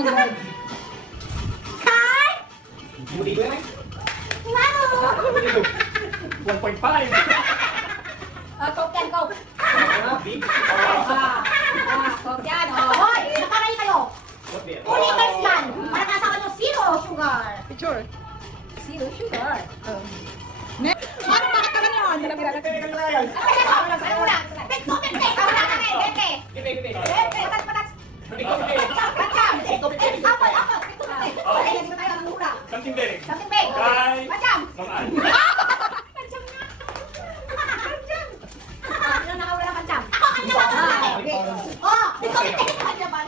mo God. Kai! Buti ko yan eh. Ano? 1.5. Coke yan, Coke. Big. Coke yan. Hoy, nakaray kayo. What beer? Ulitin yan. Para kasama nyo, zero sugar. Picture. Zero sugar. Next. Bakit ka lang yun? Dalabi lang. Something big. Something big. Kay. Macam. Mamaan. Macam nga. Ano nakawala macam? Ako kanya lang. Oh, ikaw kanya ba?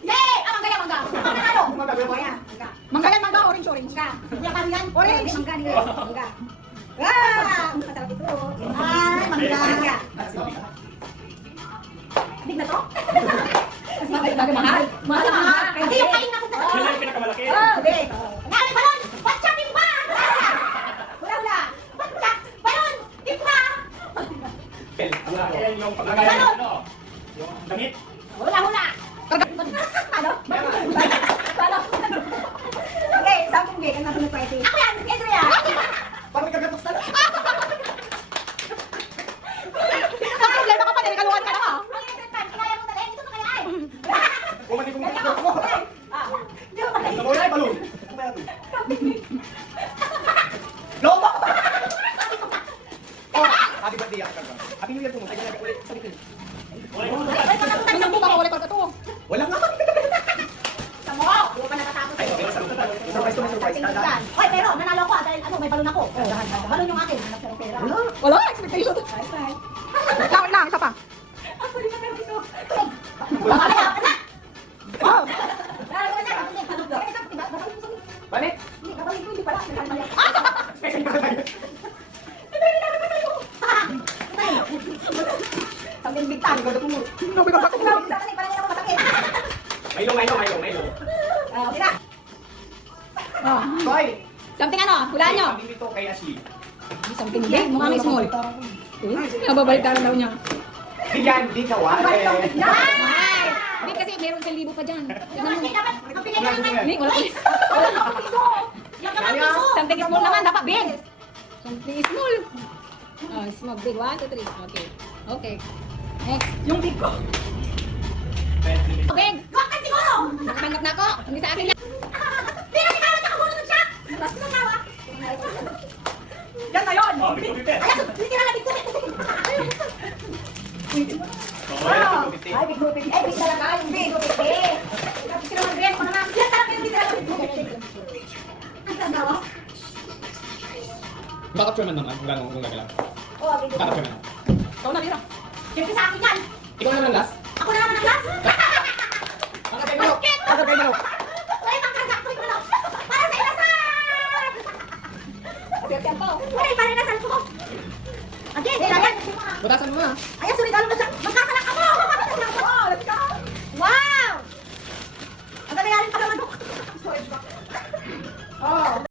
Yay! Ang mangga, mangga. Ang nanalo. Mangga yan, mangga. Orange, orange. Mangga. Hindi pa yan. Orange. Mangga nila. Mangga. Ah! Masarap ito. Ay, mangga. Big na to? Bagay mahal. Mahal na mahal. Hindi yung kain na ko sa Sila yung pinakamalaki. Hindi. Ngayon, balon! Watcha timba! Wala. Watcha! Balon! Timba! Ayan yung paglagay ng ano. Yung damit. Hula! Ano? Balon! Okay, something big. Ang nasunod pa ito. Ako yan! Pedro yan! Parang may kagatos na. Ang problema ka pa, dahil kaluhan ka na ka. Kaya mo talaga. Ito na kaya ay! Bumalik kong Kaya kagatos mo! ko. Hindi mo kaya. Nawala yung balon. Ano ba yan? Lobo! Oh, happy birthday ako kagatos. Happy New Year po mo. Tayo na ulit. Sabitin. Tingnan mo ba kawala ka to? Wala nga. Sa mo! Hindi mo pa natatapos. Ay, okay. Surprise to may surprise. Tingnan. Hoy, pero nanalo ko dahil ano, may balon ako. Balon yung akin. Hanap siya ng pera. Wala, expectation. Wait lang, isa pa. Ang kulit na pero ito. Wow. Lalagyan ko na siya. Balik. Hindi, babalik ko. Hindi pala. Sabi ng bigtan. Sabi ka bakit lang? Milo. Okay na. Ah. Hoy! Something ano? Hulaan nyo. Sabi nito kay Ashley. Something big. Mami small. Nababalik ka daw niya. Di yan, di kawan. Big kasi meron kang libo pa dyan. Tignan mo. Dapat, ang pili ka naman. Hindi, wala pa. Wala na akong piso. Yung naman piso. Something small naman, dapat big. Something small. Oh, small, big. 1, 2, 3. Okay. Okay. Next. Yung big ko. Big. Bakit siguro? Nakatanggap na ako. Hindi sa akin yan. Pero ikaw at nakabulunod siya. Mas na nawa. Yan na yun. Oh, big computer. Ayan, hindi na nabig ko. Oh, big Ay, big gupit. Ay, big talaga. Yung big gupit. Sino man rin? Mga naman. Yan talaga yung big talaga. Big gupit. Ang tanda mo? Bakit siya man naman? Kung gagalaw. Oo, big Bakit gupit. siya man? Ikaw na, Mira. Siyempre sa akin yan. Ikaw naman last? Ako na naman ang last. Bakit kayo manok? Bakit kayo manok? Wala yung pangkarga ko yung manok. Para sa inasal. Wala yung parinasal ko. Okay, kailangan. Butasan mo na. Ayan, sorry, talo na siya. Magkasalak ka mo. Let's go. Wow! Ang nangyayari pa naman. Oh.